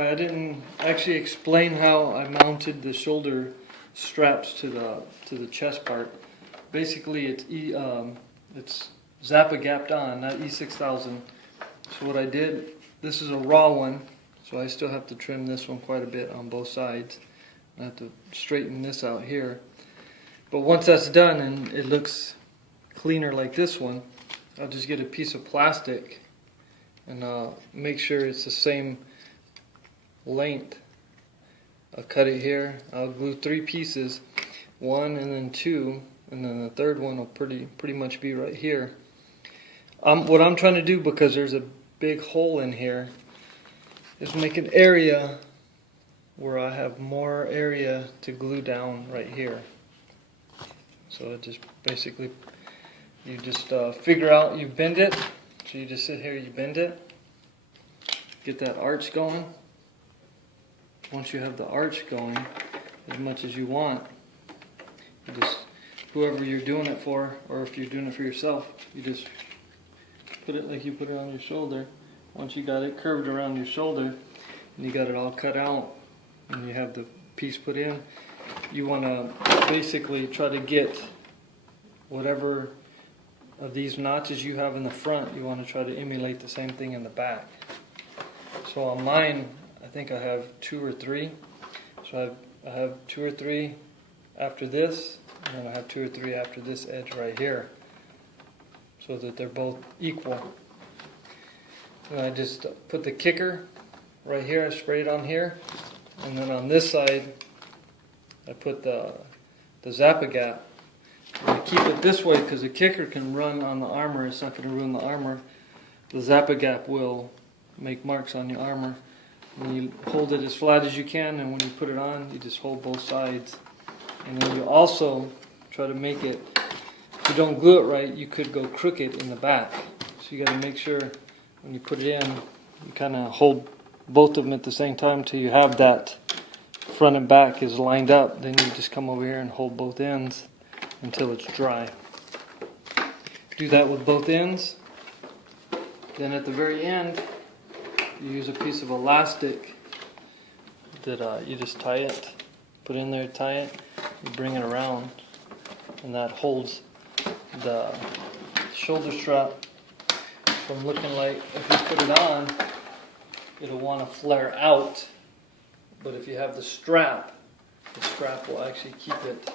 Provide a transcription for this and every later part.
I didn't actually explain how I mounted the shoulder straps to the chest part. Basically, it's Zappa gapped on, not E6000. So what I did, this is a raw one, so I still have to trim this one quite a bit on both sides. I have to straighten this out here. But once that's done and it looks cleaner like this one, I'll just get a piece of plastic and make sure it's the same length. I'll cut it here. I'll glue 3 pieces, 1 and then 2, and then the third one will pretty much be right here. What I'm trying to do, because there's a big hole in here, is make an area where I have more area to glue down right here. So it just basically, you just figure out, you bend it. So you just sit here, you bend it, get that arch going. Once you have the arch going as much as you want, you just, whoever you're doing it for, or if you're doing it for yourself, you just put it like you put it on your shoulder. Once you got it curved around your shoulder and you got it all cut out and you have the piece put in, you want to basically try to get whatever of these notches you have in the front, you want to try to emulate the same thing in the back. So on mine, I think I have 2 or 3. So I have 2 or 3 after this, and then I have 2 or 3 after this edge right here, so that they're both equal. And I just put the kicker right here, I spray it on here, and then on this side I put the Zappa gap. And I keep it this way because the kicker can run on the armor, it's not going to ruin the armor. The Zappa gap will make marks on your armor. And you hold it as flat as you can, and when you put it on, you just hold both sides. And then you also try to make it, if you don't glue it right, you could go crooked in the back. So you got to make sure when you put it in, you kind of hold both of them at the same time till you have that front and back is lined up. Then you just come over here and hold both ends until it's dry. Do that with both ends. Then at the very end, you use a piece of elastic that you just tie it, put in there, tie it, you bring it around, and that holds the shoulder strap from looking like, if you put it on, it'll want to flare out, but if you have the strap will actually keep it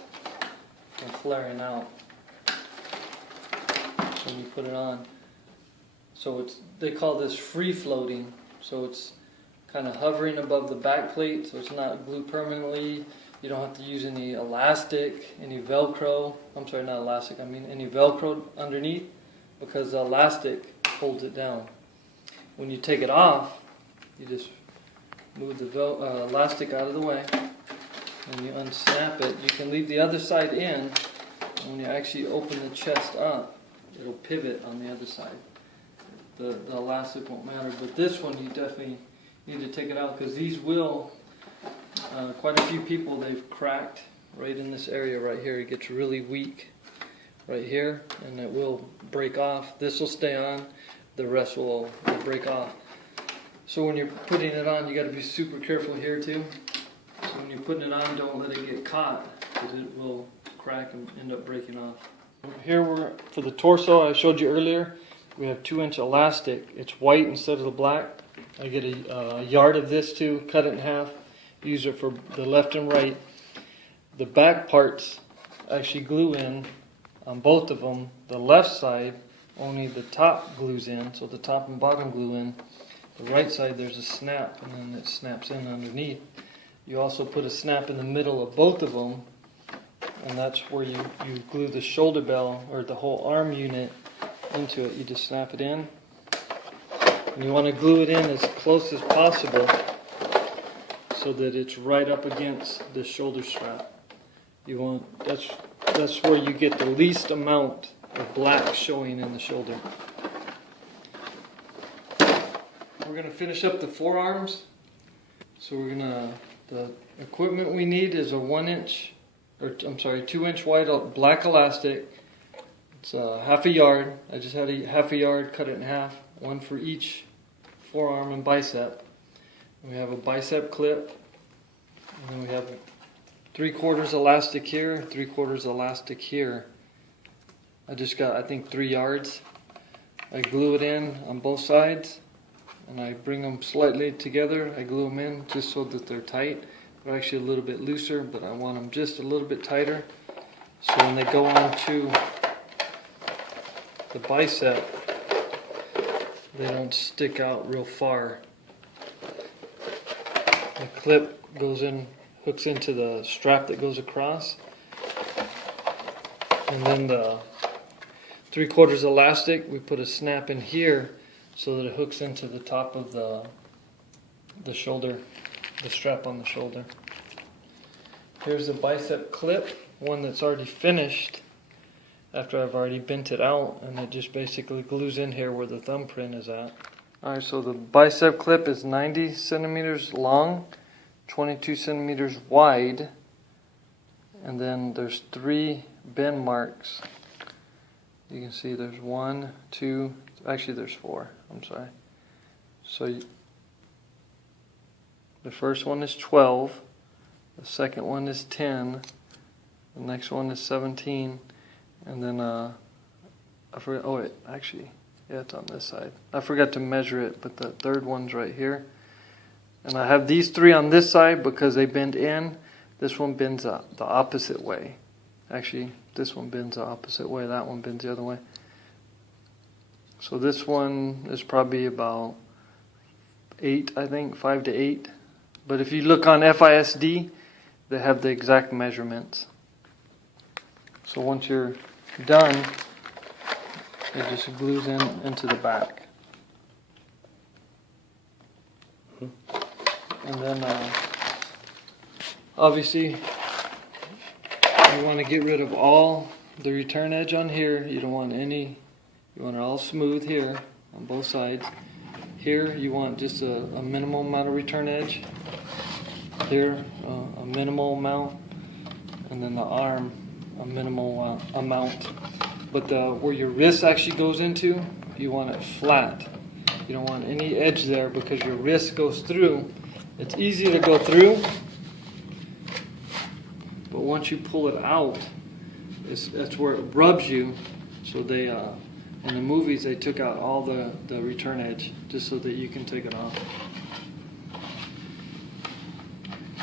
from flaring out when you put it on. So they call this free floating. So it's kind of hovering above the back plate, so it's not glued permanently. You don't have to use any elastic, any Velcro. I'm sorry, not elastic, I mean any Velcro underneath, because the elastic holds it down. When you take it off, you just move the elastic out of the way, and you unsnap it. You can leave the other side in, and when you actually open the chest up, it'll pivot on the other side. The elastic won't matter, but this one you definitely need to take it out, because these will, quite a few people, they've cracked right in this area right here. It gets really weak right here, and it will break off. This will stay on, the rest will break off. So when you're putting it on, you got to be super careful here too. So when you're putting it on, don't let it get caught, because it will crack and end up breaking off. Here we're, for the torso I showed you earlier, we have 2-inch elastic. It's white instead of the black. I get a yard of this too, cut it in half, use it for the left and right. The back parts actually glue in on both of them. The left side, only the top glues in, so the top and bottom glue in. The right side, there's a snap, and then it snaps in underneath. You also put a snap in the middle of both of them, and that's where you glue the shoulder bell, or the whole arm unit, into it. You just snap it in, and you want to glue it in as close as possible so that it's right up against the shoulder strap. You want, that's where you get the least amount of black showing in the shoulder. We're going to finish up the forearms. So the equipment we need is a 2-inch wide black elastic. It's half a yard. I just had half a yard, cut it in half, one for each forearm and bicep. We have a bicep clip, and then we have 3/4 elastic here, 3/4 elastic here. I just got, I think, 3 yards. I glue it in on both sides, and I bring them slightly together. I glue them in just so that they're tight. They're actually a little bit looser, but I want them just a little bit tighter. So when they go on to the bicep, they don't stick out real far. The clip goes in, hooks into the strap that goes across, and then the 3/4 elastic, we put a snap in here so that it hooks into the top of the shoulder, the strap on the shoulder. Here's the bicep clip, one that's already finished after I've already bent it out, and it just basically glues in here where the thumbprint is at. Alright, so the bicep clip is 90 centimeters long, 22 centimeters wide, and then there's 3 bend marks. You can see there's 1, 2, actually there's 4, I'm sorry. So the first one is 12, the second one is 10, the next one is 17, and then I forgot, oh wait, actually, yeah, it's on this side. I forgot to measure it, but the third one's right here. And I have these 3 on this side because they bend in. This one bends the opposite way. Actually, this one bends the opposite way, that one bends the other way. So this one is probably about 8, I think, 5 to 8. But if you look on FISD, they have the exact measurements. So once you're done, it just glues into the back. And then obviously you want to get rid of all the return edge on here. You don't want any, you want it all smooth here on both sides. Here you want just a minimal amount of return edge. Here a minimal amount, and then the arm a minimal amount. But where your wrist actually goes into, you want it flat. You don't want any edge there because your wrist goes through. It's easy to go through, but once you pull it out, that's where it rubs you. So they, in the movies, they took out all the return edge just so that you can take it off.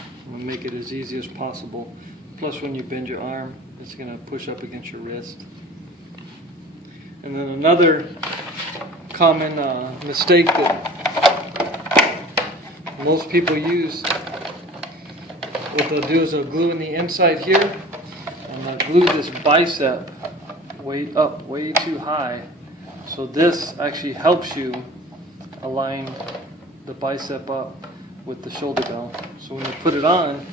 I'm going to make it as easy as possible. Plus, when you bend your arm, it's going to push up against your wrist. And then another common mistake that most people use, what they'll do is they'll glue in the inside here, and they'll glue this bicep way too high. So this actually helps you align the bicep up with the shoulder bell. So when you put it on,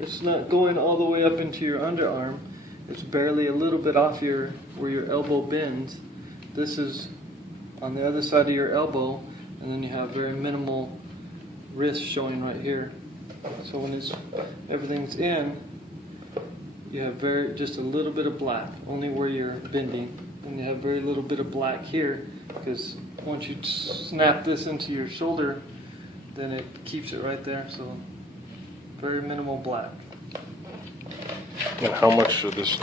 it's not going all the way up into your underarm. It's barely a little bit off where your elbow bends. This is on the other side of your elbow, and then you have very minimal wrist showing right here. So when everything's in, you have just a little bit of black, only where you're bending. And you have very little bit of black here, because once you snap this into your shoulder, then it keeps it right there. So very minimal black. And how much of this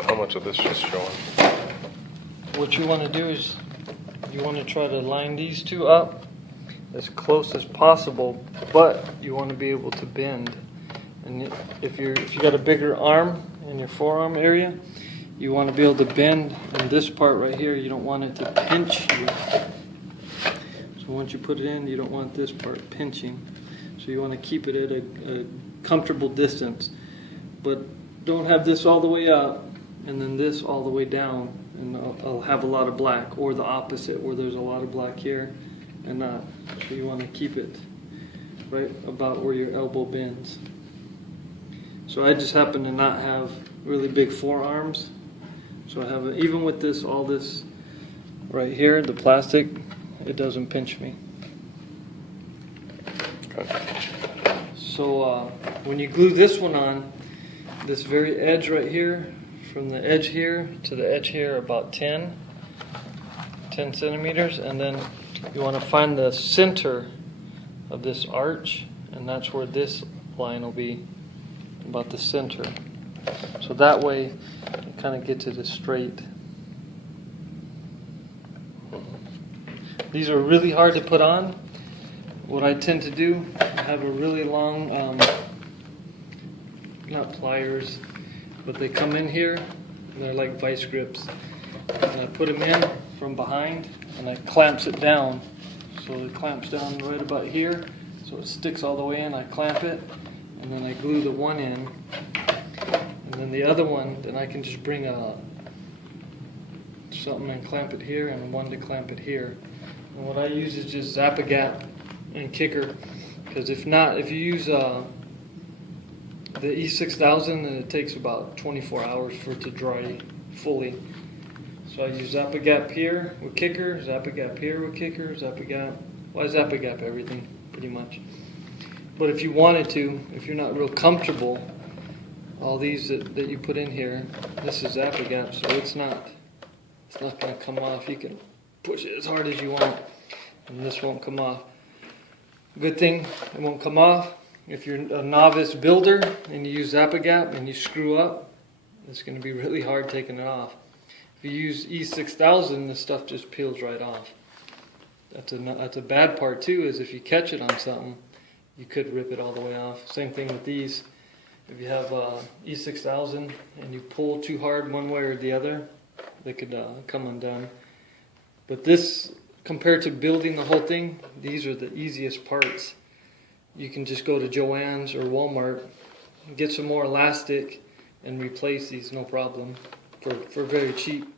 is showing? What you want to do is you want to try to line these two up as close as possible, but you want to be able to bend. And if you got a bigger arm in your forearm area, you want to be able to bend in this part right here. You don't want it to pinch you. So once you put it in, you don't want this part pinching. So you want to keep it at a comfortable distance. But don't have this all the way up and then this all the way down, and I'll have a lot of black, or the opposite where there's a lot of black here and not. So you want to keep it right about where your elbow bends. So I just happen to not have really big forearms, so I have even with this, all this right here, the plastic, it doesn't pinch me. So when you glue this one on, this very edge right here, from the edge here to the edge here, about 10 centimeters, and then you want to find the center of this arch, and that's where this line will be, about the center. So that way you kind of get to the straight. These are really hard to put on. What I tend to do, I have a really long, not pliers, but they come in here, and they're like vice grips. And I put them in from behind, and I clamps it down. So it clamps down right about here, so it sticks all the way in. I clamp it, and then I glue the one in. And then the other one, then I can just bring something and clamp it here, and one to clamp it here. And what I use is just Zap-A-Gap and kicker, because if you use the E6000, then it takes about 24 hours for it to dry fully. So I use Zap-A-Gap here with kicker, Zap-A-Gap here with kicker, Zap-A-Gap. Well, I Zap-A-Gap everything pretty much. But if you wanted to, if you're not real comfortable, all these that you put in here, this is Zap-A-Gap, so it's not going to come off. You can push it as hard as you want, and this won't come off. Good thing it won't come off. If you're a novice builder and you use Zap-A-Gap and you screw up, it's going to be really hard taking it off. If you use E6000, the stuff just peels right off. That's a bad part too, is if you catch it on something, you could rip it all the way off. Same thing with these. If you have E6000 and you pull too hard one way or the other, they could come undone. But this, compared to building the whole thing, these are the easiest parts. You can just go to Joann's or Walmart, get some more elastic, and replace these, no problem, for very cheap.